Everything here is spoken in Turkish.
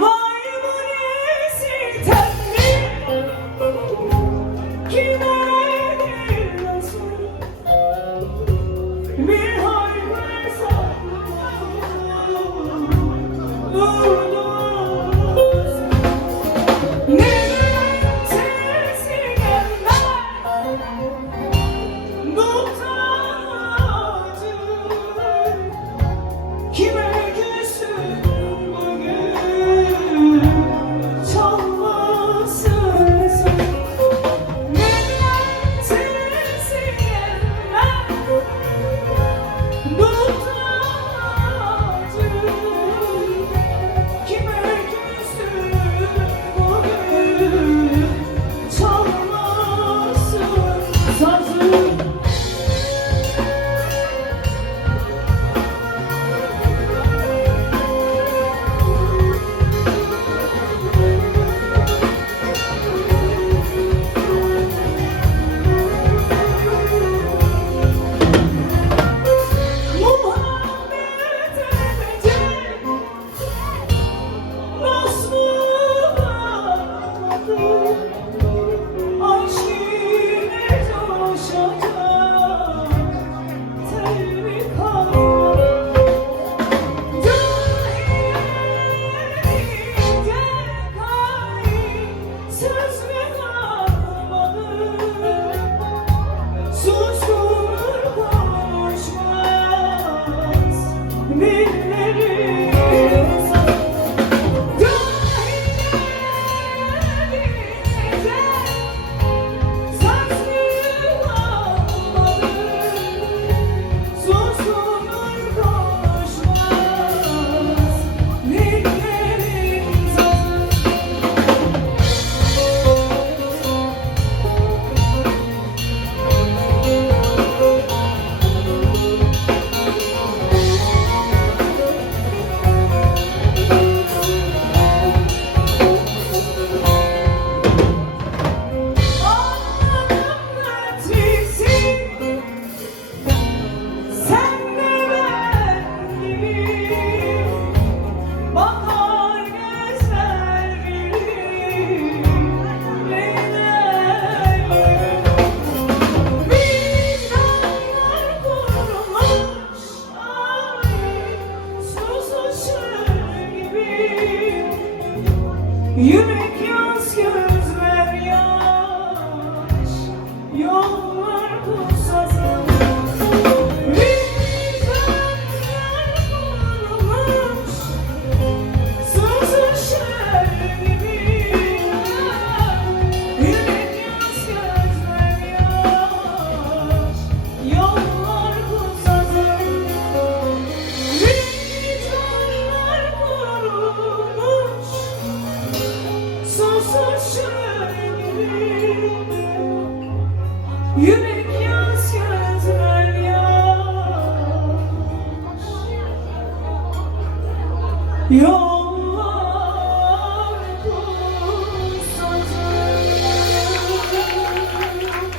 Vay bu ne sitemli, kime nasıl bir hal varsa vurdunuz. Neden sesine ben muhtacım, kime küsüm bugün çalmasın sen. Neden sesine ben muhtacım, kime küsüm bugün çalmasın sazım. Muhabbet edecek dost bulamadım, aşk ile coşacak tel mi kaldı? Cahilce halim söz mü kalmadı? Susur konuşmaz dillerim sana. Cahilce söz mü kalmadı? Susur konuşmaz dillerim sana. Anladım netisin, sen de ben gibi bakar gözler bilir neyler. Vicdanlar kurumuş ay susuşur gibi, yürek yaz gözler yaş yollar pusasın. Vicdanlar kurumuş susuşur gibi, yürek yaz gözler yaş yollar pusasın. Vicdanlar kurumuş susuşur gibi, yürek yaz gözler yaş yollar